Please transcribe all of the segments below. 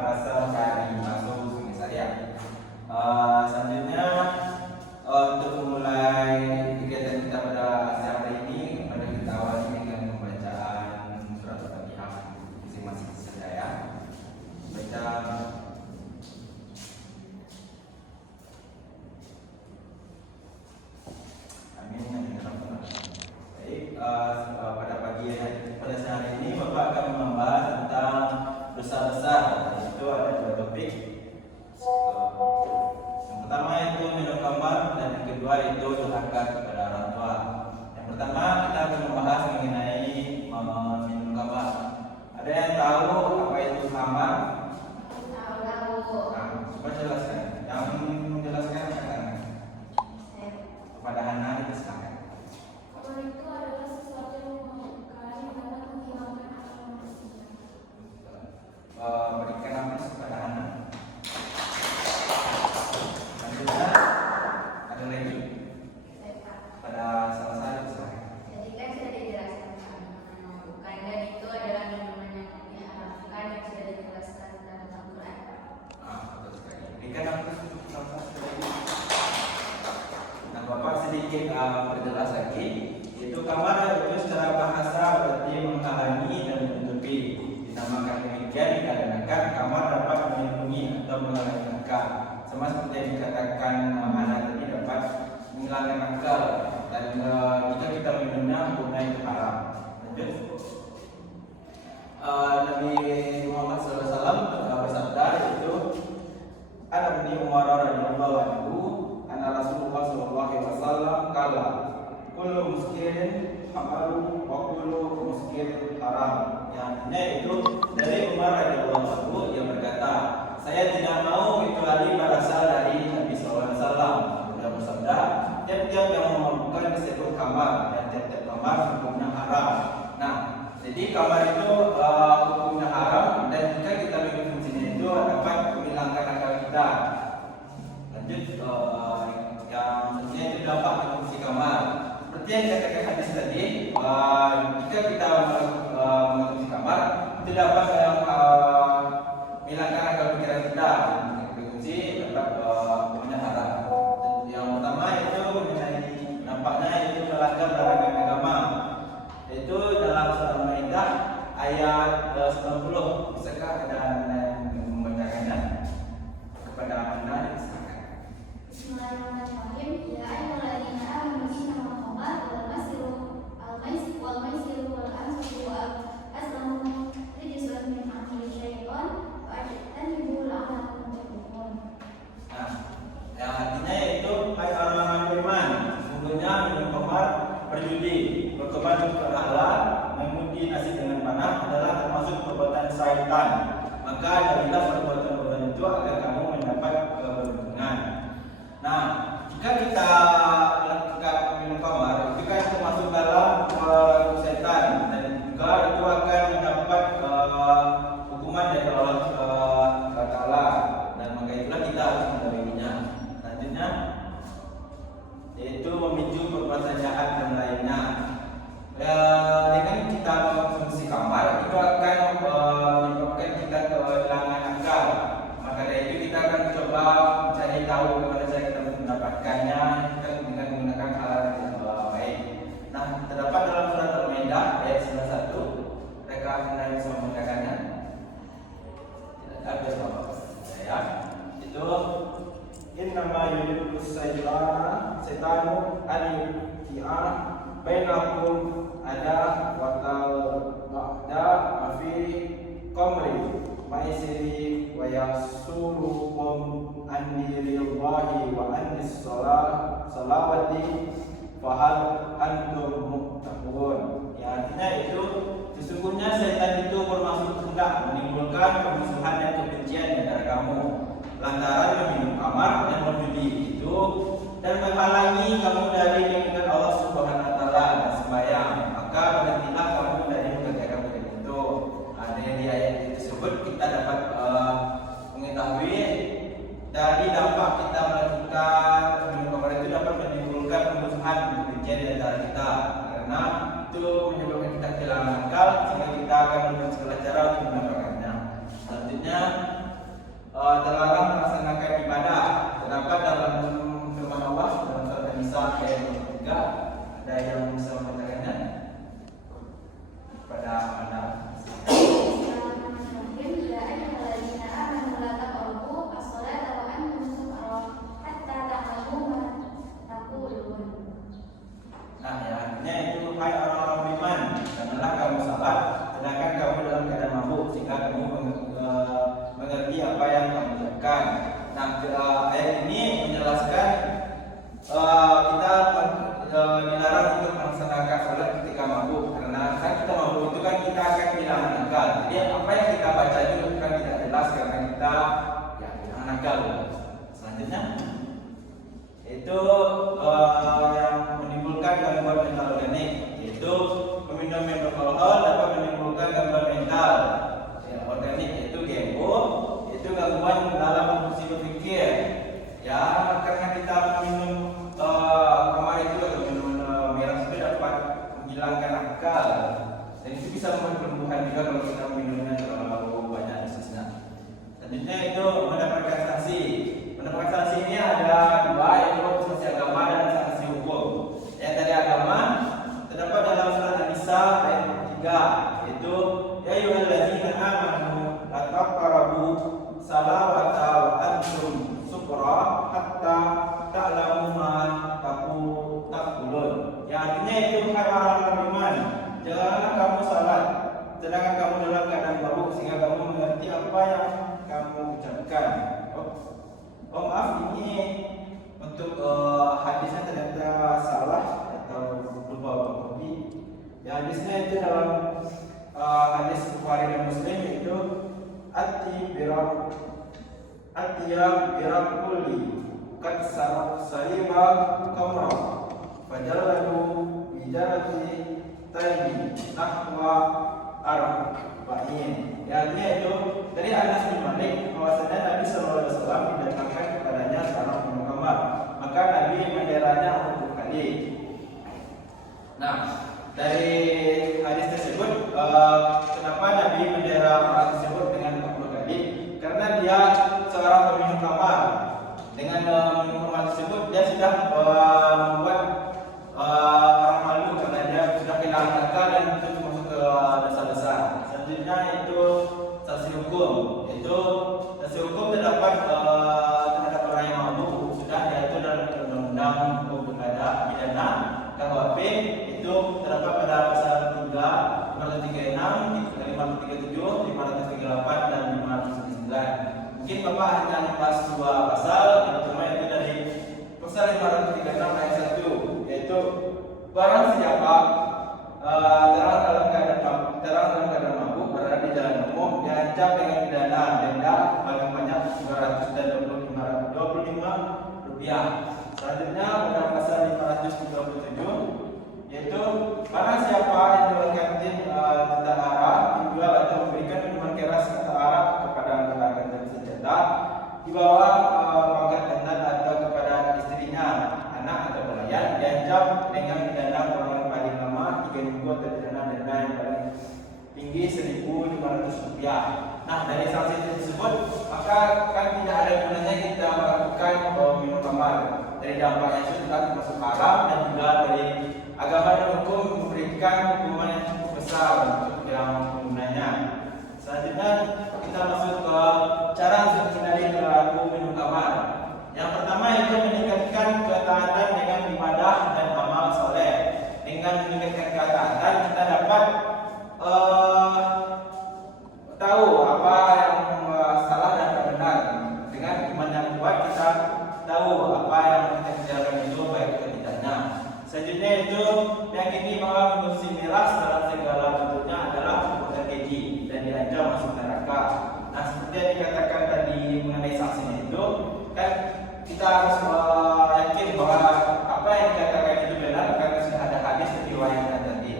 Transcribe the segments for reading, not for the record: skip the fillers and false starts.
berasal dari masuk Sungai Saria. Selanjutnya untuk memulai kegiatan kita pada siang hari ini, mari kita awali dengan pembacaan surat Al-Fatihah masing-masing saja ya. Baca. Pada siang hari ini Bapak akan membahas tentang dosa besar. Itu ada dua topik. Yang pertama itu minum khamar dan yang kedua itu durhaka kepada orang tua. Yang pertama kita akan membahas mengenai minum khamar. Ada yang tahu apa itu khamar? Tahu. Nah, coba jelaskan. Yang menjelaskan akan kepada Hana itu silakan. Khamar itu adalah sesuatu yang memabukkan yang dapat menghilangkan akal manusia. Berikan nafas kepada Hana. Selanjutnya ada lagi pada salah satu silakan. Jadi kan sudah dijelaskan memabukkan dan itu adalah minuman yang diharamkan yang sudah dijelaskan dalam Al-Quran. Betul sekali. Berikan nafas lagi. Nah, Bapak sedikit perjelas lagi. Itu khamar itu secara bahasa berarti menghalangi dan menutupi. Dinamakan demikian dikarenakan khamar dapat melindungi atau menghalangi akal. Sama seperti yang dikatakan Hana tadi, dapat menghilangkan akal dan jika kita minumnya hukumnya itu haram. Lanjut. Nabi Muhammad SAW bersabda itu ada Ibnu Umar radhiyallahu anhu anna Rasulullah sallallahu alaihi wasallam qala kullu muskirin hamalu wa kullu muskirin haram. Yang artinya itu dari Umar radhiyallahu anhu yang berkata, saya tidak mau kecuali berasal dari Nabi sallallahu alaihi wasallam. Beliau bersabda, tiap-tiap yang memabukkan disebut khamar dan tiap-tiap khamar hukumnya haram. Nah, jadi khamar itu hukumnya haram dan jika kita mengkonsumsinya itu dapat menghilangkan akal kita. Lanjut, yang selanjutnya itu dampak konsumsi khamar. Seperti yang dikatakan hadis tadi, jika kita mengkonsumsi khamar itu dapat menghilangkan akal pikiran kita. Konsumsi dapat hukumnya haram. Yang pertama itu mengenai dampaknya itu melanggar larangan agama. Itu dalam surah Al-Maidah ayat 90. Bisakah ada yang membacakannya kepada Anda? Bismillahirrahmanirrahim. Ya ayyuhalladzina amanu innamal khamru wal maisiru wal ansabu wal azlamu rijsun min amali syaitan fajtanibuhu la'allakum tuflihun. Nah, yang artinya yaitu hai orang-orang beriman, sesungguhnya minum khamar, berjudi, berkorban berhala, mengundi nasi dengan panah adalah termasuk perbuatan syaitan. Maka jadilah perbuatan itu agar kamu mendapat keberuntungan. Nah, jika kita melakukan minum khamar, itu kan termasuk dalam syaitan dan juga itu akan mendapat hukuman dari Allah Taala dan maka itulah kita harus menghindarinya. Selanjutnya yaitu memicu perbuatan jahat dan lainnya. Dengan kita mengkonsumsi khamar itu akan menyebabkan kita kehilangan akal. Maka dari itu kita akan coba mencari tahu bagaimana cara kita mendapatkannya dengan menggunakan hal yang baik. Nah, terdapat dalam surat Al-Maidah ayat 91. Mereka anda bisa membacakannya? Tidak ada sama saya. Itu innama yuridu syaitanu an yuqi'a bainakum ada watal ba'da fi qamri maisiri wa yasurukum an dirillahi wa anis salawati fahal antum muttaqun. Ya, artinya itu sesungguhnya setan itu bermaksud hendak menimbulkan permusuhan dan kebencian di antara kamu lantaran meminum khamar dan berjudi itu dan menghalangi kamu dari mengingat Allah Subhanahu wa taala dan sembahyang. Maka berhentilah kamu dari mengerjakan itu. Dari ayat tersebut kita dapat mengetahui dari dampak kita melakukan minum khamar itu dapat menimbulkan permusuhan dan kebencian di antara kita karena itu menyebabkan kita kehilangan akal sehingga kita akan melakukan segala cara untuk mendapatkannya. Selanjutnya sehingga kamu mengerti apa yang kamu ucapkan. Nah, ayat ini menjelaskan kita dilarang untuk melaksanakan sholat ketika mabuk, karena saat kita mabuk itu kan kita akan kehilangan akal. Jadi apa yang kita baca itu kan tidak jelas karena kita kehilangan akal. Selanjutnya itu yang menimbulkan gangguan mental organik, yaitu meminum alkohol dapat menimbulkan gangguan mental organik, yaitu GMO, yaitu gangguan dalam fungsi berpikir. Ya, karena kita minum khamar itu atau minum miras itu dapat menghilangkan akal, dan itu bisa membuat kelumpuhan juga kalau kita minumnya terlalu banyak dosisnya. Selanjutnya itu mendapatkan sanksi. Mendapatkan sanksi ini ada dua, yaitu sanksi agama dan sanksi hukum. Yang dari agama terdapat dalam surat An-Nisa ayat 3, yaitu ya ayyuhalladzina amanu la taqrabu salawata wa antum sukra hatta ta'lamu ma taqulun. Yang artinya itu hai orang beriman, janganlah kamu salat sedangkan kamu dalam keadaan mabuk sehingga kamu mengerti apa yang kamu ucapkan. Oh maaf, ini untuk hadisnya ternyata salah atau lupa kopi. Ya, hadisnya itu dalam hadis Bukhari dan Muslim, yaitu birakuli kat sarima kamra fajalladu bijarati tayyi nahwa arba'in. Ya, artinya itu dari Anas bin Malik bahwasanya Nabi SAW didatangkan kepadanya seorang minum khamar, maka Nabi menderanya 40 kali. Nah, dari hadis tersebut kenapa Nabi mendera orang tersebut dengan 40 kali? Karena dia seorang peminum khamar. Dengan minum khamar tersebut dia sudah membuat orang malu karena dia sudah kehilangan akal dan itu masuk ke dosa besar. Selanjutnya itu sanksi hukum. Itu sanksi hukum terdapat terhadap orang yang mabuk sudah diatur dalam undang-undang hukum pidana KUHP. Itu terdapat pada pasal 3, 536, 537, 538 dan 539. Mungkin Bapak hanya membahas dua pasal, yang pertama itu dari pasal 536 ayat 1, yaitu barang siapa terang dalam keadaan mabuk berada di jalan umum diancam dengan pidana denda paling banyak 225 rupiah. Selanjutnya pada pasal 537, yaitu barang siapa yang melakukan tindak arah menjual atau memberikan minuman keras atau arak kepada anggota agen senjata di bawah pangkat jantan atau kepada istrinya, anak atau pelayan, diancam dengan pidana kurungan paling lama 3 minggu atau pidana denda yang paling tinggi 1.500 rupiah. Nah, dari sanksi tersebut maka kan tidak ada gunanya kita melakukan minum khamar. Dari dampaknya itu juga termasuk haram, dan juga dari agama dan hukum memberikan hukuman yang cukup besar untuk yang menggunanya. Selanjutnya kita masuk ke cara untuk menghindari perilaku minum khamar. Yang pertama itu meningkatkan ketaatan dengan ibadah dan amal soleh. Dengan meningkatkan ketaatan kita dapat tahu apa yang salah dan apa benar. Dengan iman yang kuat kita tahu apa yang kita kerjakan itu baik atau tidaknya. Selanjutnya itu yakini bahwa konsumsi miras dalam segala bentuknya adalah perbuatan keji dan diancam masuk neraka. Nah, seperti yang dikatakan tadi mengenai sanksinya itu, kan kita harus yakin bahwa apa yang dikatakan itu benar karena sudah ada hadis riwayatkan tadi.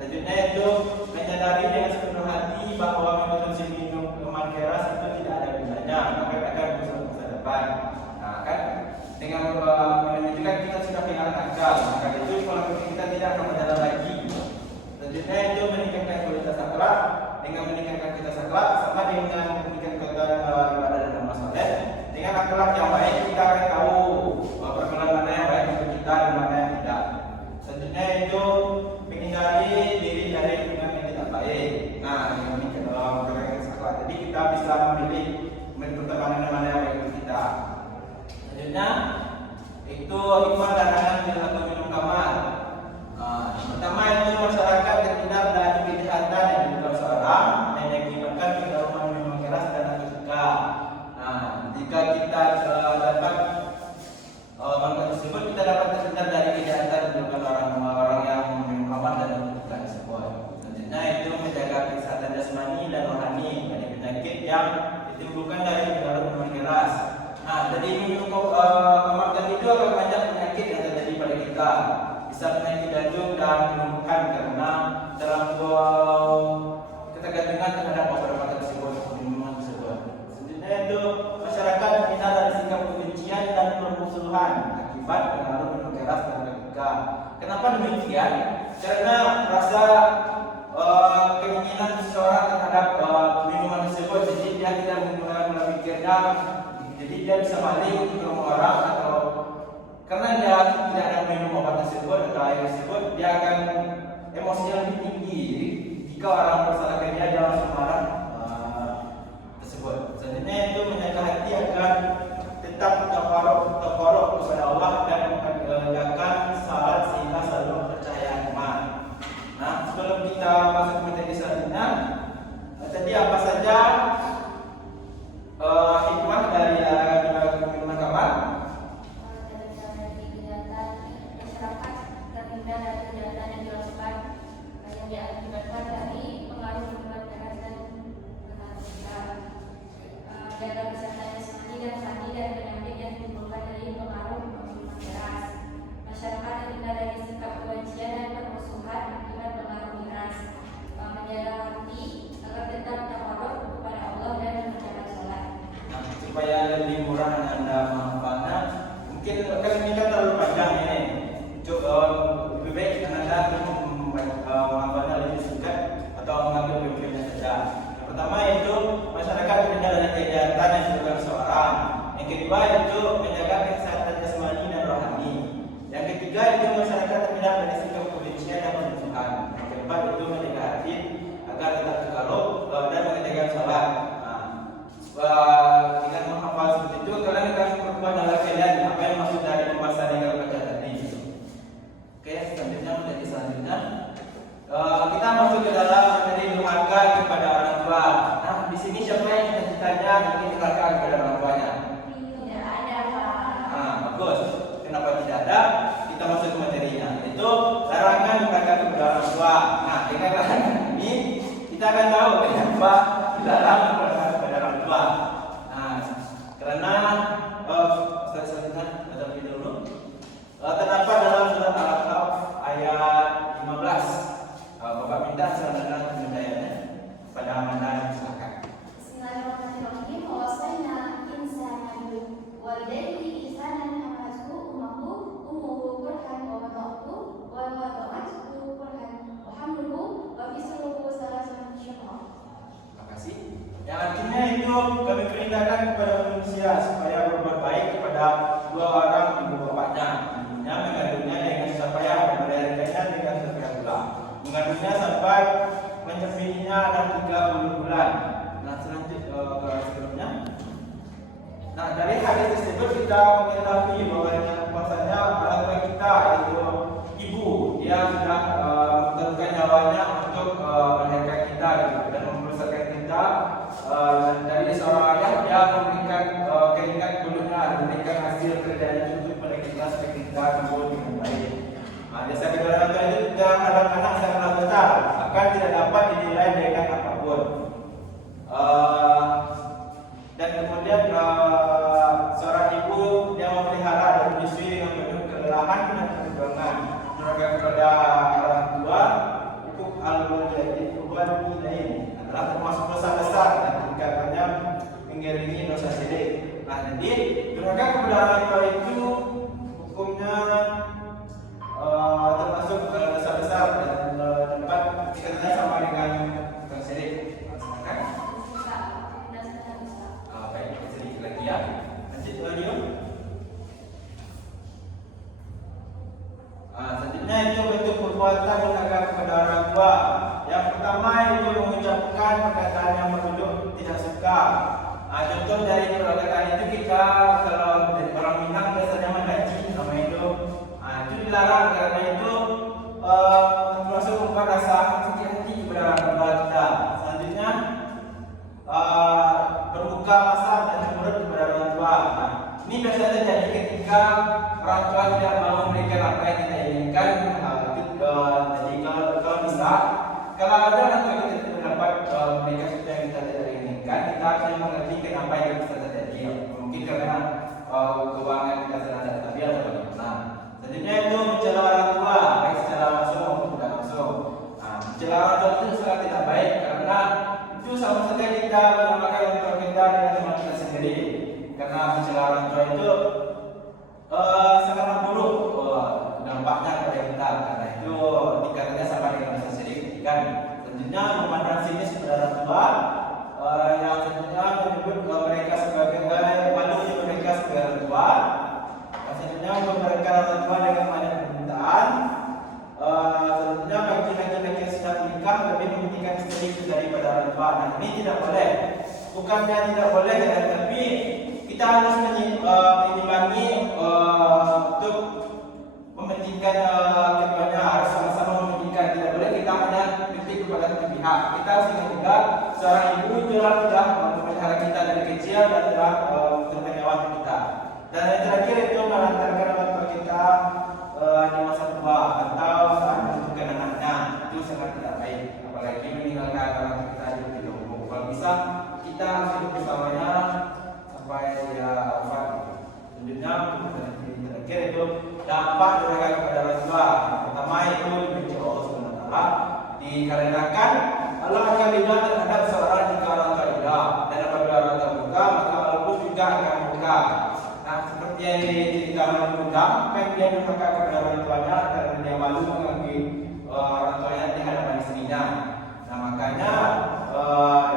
Selanjutnya itu menyadari dengan sepenuh hati bahwa mengkonsumsi minuman keras itu tidak ada gunanya, maka akan merusak masa depan. Nah, kan dengan minum itu kan kita sudah kehilangan akal, maka itu kalau kita tidak akan berjalan lagi. Selanjutnya itu meningkatkan kualitas akhlak. Dengan meningkatkan kualitas akhlak sama dengan meningkatkan ibadah dan amal soleh. Dengan akhlak yang baik kita akan tahu perkara mana yang baik untuk kita dan mana yang tidak. Selanjutnya itu menghindari diri dari hubungan yang tidak baik. Nah, dengan meningkatkan akhlak, jadi kita bisa memilih pertemanan mana yang baik untuk kita. Selanjutnya itu hikmah larangan perilaku minum khamar. Pertama itu masyarakat terhindar dari kejahatan yang dilakukan seorang yang mengakibatkan yang ditimbulkan dari pengaruh minuman keras. Nah, dari minum kemakan itu akan banyak penyakit yang terjadi pada kita. Bisa penyakit jantung dan kelumpuhan karena terlalu ketergantungan terhadap beberapa tersebut, minuman tersebut. Selanjutnya itu masyarakat terhindar dari sikap kebencian dan permusuhan akibat pengaruh minuman keras dan narkotika. Kenapa demikian? Karena rasa keinginan seseorang terhadap minuman tersebut, jadi dia tidak menggunakan pola pikirnya, jadi dia bisa maling ke rumah orang atau karena dia tidak ada minum obat tersebut atau air tersebut, dia akan emosinya lebih tinggi. Jadi jika orang bersalahkan dia langsung marah tersebut. Selanjutnya itu menjaga hati agar tetap takaruk kepada Allah dan mengerjakan salat sehingga selalu percaya iman. Nah, sebelum kita masuk ke materi selanjutnya, tadi apa saja hikmah dari larangan minuman khamar? Dari kejahatan masyarakat terhindar dari kejahatan yang dilakukan yang diakibatkan dari pengaruh minuman keras dan narkotika. Jaga kesehatan jasmani dan hati dari penyakit yang ditimbulkan dari pengaruh minuman keras. Masyarakat terhindar dari sikap kebencian dan permusuhan akibat pengaruh miras. Menjaga hati agar tetap takaruk kepada Allah dan menjaga sholat. Nah, supaya lebih murah dan Anda menghafalnya, mungkin kan ini kan terlalu panjang ini. Lebih baik Anda menghafalnya lebih singkat atau mengambil poin-poinnya saja. Yang pertama yaitu masyarakat terhindar dari kejahatan yang dilakukan seseorang. Yang kedua itu menjaga kesehatan jasmani dan rohani. Yang ketiga itu masyarakat terhindar dari sikap kebencian dan permusuhan. Yang keempat itu menjaga hati agar tetap takaruk dan mengerjakan salat. Dengan menghafal seperti itu, kalian akan berubah dalam kalian apa yang maksud dari pembahasan yang kita baca tadi. Oke, selanjutnya kita masuk ke dalam materi durhaka kepada orang tua. Nah, di sini siapa yang cita-citanya ingin durhaka kepada orang tuanya? Tidak ada, Pak. Bagus. Kenapa tidak ada? Kita masuk ke materinya. Itu larangan durhaka kepada orang tua. Nah, dengan larangan ini kita akan tahu kenapa dilarang durhaka kepada orang tua. Nah, karena selanjutnya kita pergi dulu. Terdapat dalam surat Al-Ahqaf ayat 15. Bapak minta silakan pembacanya pada Amanda yang silakan. Bismillahirrahmanirrahim. Wawasaina insana biwalidayhi ihsanan hamalatu ummuhu kurhan wa wada'tuhu wa wada'tuhu kurhan wa hamluhu wa fisluhu salasuna syahra. Terima kasih. Yang artinya itu kami perintahkan kepada manusia supaya berbuat baik kepada dua orang ibu bapaknya. Ibunya mengandungnya dengan susah payah dan melahirkannya dengan susah payah pula. Mengandungnya sampai menyepininya ada 30 bulan. Nah, sebelumnya. Nah, dari hadis tersebut kita mengetahui bahwasanya orang tua kita yaitu ibu, dia sudah menentukan nyawanya untuk melahirkan kita dan membesarkan kita. Dari seorang ayah dia memberikan keringat bulunya, memberikan hasil kerjanya untuk pada kita supaya kita tumbuh dengan baik. Jasa kedua orang tua itu terhadap anak sangatlah besar, akan tidak dapat dinilai dengan apapun. Dan kemudian seorang ibu yang memelihara dan menyusui dengan penuh kelelahan dan perjuangan. Durhaka kepada orang tua, hukum al-walidain adalah termasuk dosa besar dan tingkatannya mengiringi dosa syirik. Nah, jadi durhaka kepada orang tua itu hukumnya termasuk dosa besar dan dapat tingkatannya sama dengan dosa syirik. Silakan. Baik, sedikit lagi ya. Lanjut lagi yuk. Selanjutnya itu bentuk perbuatan durhaka kepada orang tua. Yang pertama itu mengucapkan perkataan yang merujuk tidak suka. Contoh dari perkataan itu kita kalau orang Minang biasanya mengaji nama itu. Itu dilarang karena itu termasuk membuat rasa sakit hati kepada orang tua kita. Selanjutnya berbuka masam dan cemberut kepada orang tua. Ini biasanya terjadi ketika orang tua tidak mau memberikan apa yang kita inginkan. Jadi kalau bisa, kalau ada orang tua kita tidak dapat memberikan sesuatu yang kita tidak inginkan, kita kita harus mengerti kenapa itu bisa terjadi. Mungkin karena keuangan kita sedang tidak stabil atau bagaimana. Selanjutnya itu mencela orang tua, baik secara langsung maupun tidak langsung. Mencela orang tua itu sangat tidak baik karena itu sama saja kita menamakan orang tua kita dengan teman kita sendiri. Karena mencela orang tua itu sangatlah buruk dampaknya kepada kita. Karena itu dikatanya sama dengan dosa syirik kan. Selanjutnya memandang sini kepada orang tua, yang selanjutnya menyebut mereka sebagai malu mereka sebagai orang tua. Selanjutnya memberikan orang tua dengan banyak permintaan. Selanjutnya bagi laki-laki yang sudah menikah lebih mementingkan istri daripada orang tua. Nah ini tidak boleh. Bukannya tidak boleh, tapi kita harus menyimbangi untuk mementingkan keduanya, harus sama-sama mementingkan. Tidak boleh kita hanya berhenti kepada satu pihak. Kita harus ingat juga seorang ibu itu sudah memelihara kita dari kecil dan telah bertanggung kita. Dan yang terakhir itu melantarkan orang tua kita di masa tua atau saat menentukan anaknya, itu sangat tidak baik. Apalagi meninggalkan orang tua kita di rumah. Kalau bisa kita harus hidup bersamanya sampai dia wafat. Selanjutnya terakhir itu dampak durhaka kepada orang tua. Pertama itu dibenci Allah Subhanahu wa taala, dikarenakan Allah akan bina terhadap seorang jika orang tua ridha, dan apabila orang tua murka maka Allah pun juga akan murka. Nah seperti yang diceritakan Buddha, kan dia durhaka kepada orang tuanya karena dia malu mengakui orang tuanya di hadapan istrinya. Nah makanya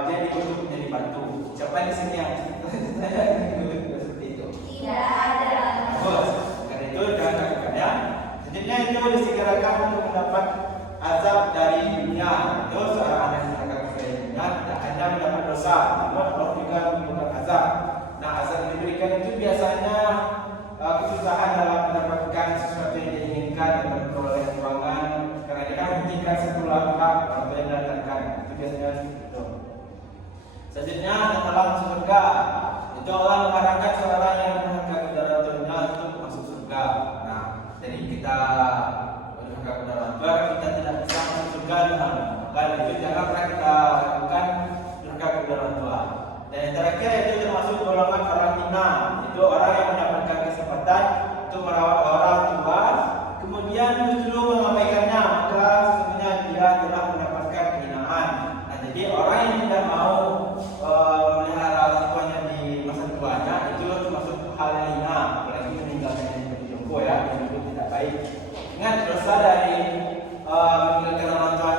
dia dikutuk menjadi batu. Siapa di sini yang dikutuk seperti itu? Tidak ada. Bos, karena itu jangan lakukannya. Selanjutnya itu disegerakan untuk mendapat azab dari dunia. Itu seorang anak yang akan dari dunia tidak hanya mendapat dosa, namun Allah juga memberikan azab. Nah azab yang diberikan itu biasanya kesusahan dalam mendapatkan sesuatu yang diinginkan atau memperoleh keuangan. Karena dia kan mementingkan satu langkah orang tua yang datangkan. Itu biasanya seperti itu. Selanjutnya dalam surga itu Allah mengharapkan seorang yang durhaka kepada orang tuanya untuk masuk surga. Nah, jadi kita durhaka kepada orang tua, kita tidak bisa masuk surga dengan maka itu jangan pernah kita lakukan durhaka kepada orang tua. Dan yang terakhir itu termasuk golongan orang hina, itu orang yang mendapatkan kesempatan untuk merawat orang tua, kemudian justru mengabaikannya, maka sesungguhnya dia telah mendapatkan kehinaan. Nah, jadi orang yang tidak mau melihara orang tuanya di masa tuanya itu termasuk hal yang hina, apalagi meninggalkannya seperti jompo ya, itu tidak baik. Ingat dosa dari meninggalkan orang tua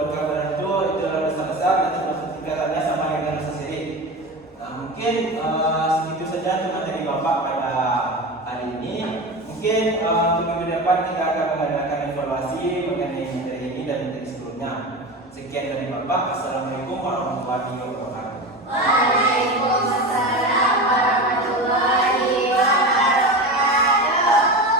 durhaka kepada itu adalah dosa besar dan dosa tingkatannya sama dengan dosa syirik. Nah mungkin segitu saja cuma dari Bapak pada hari ini. Mungkin untuk minggu depan kita akan mengadakan evaluasi mengenai materi ini dan materi sebelumnya. Sekian dari Bapak. Assalamualaikum warahmatullahi wabarakatuh.